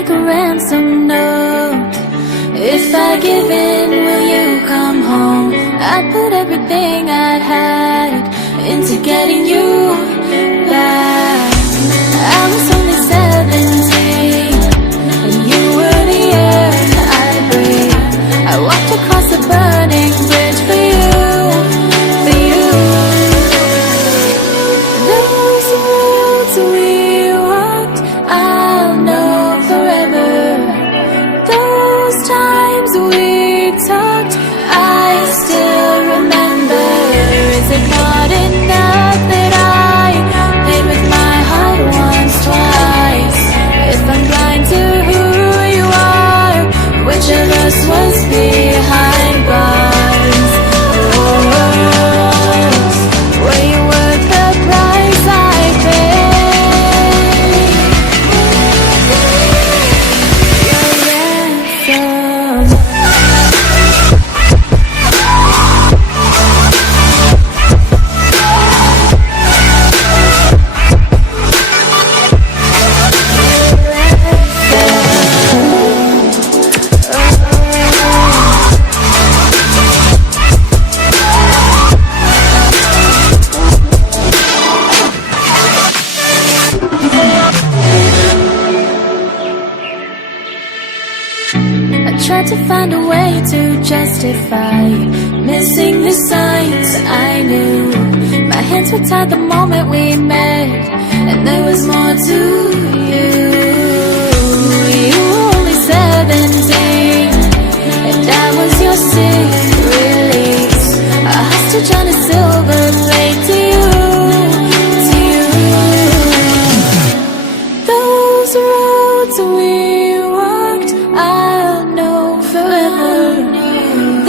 like a ransom note. If I give in, will you come home? I'd put everything I had into getting you back. I was only 17, and you were the air I breathed. I walked across the burning bridge for you, for you. Those roads we walked, I'll know forever. Those times we talked, I still remember. Is it not enough that I played with my heart once, twice? If I'm blind to who you are, which of us was behind bars? Oh, were you worth the price I paid? Your ransom. I tried to find a way to justify missing the signs I knew. My hands were tied the moment we met, and there was more to you. You were only 17, and I was your sick release, a hostage on a silver plate to you, to you. Those roads we walked, I'll know forever.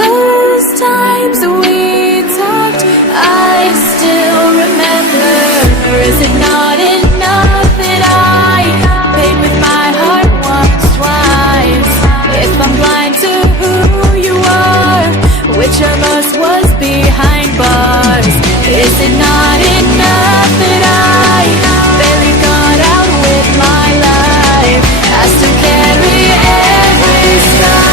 Those times we talked, I still remember. Is it not enough that I paid with my heart once, twice? If I'm blind to who you are, which of us was behind bars? Is it not enough that I barely got out with my life? I still carry every scar.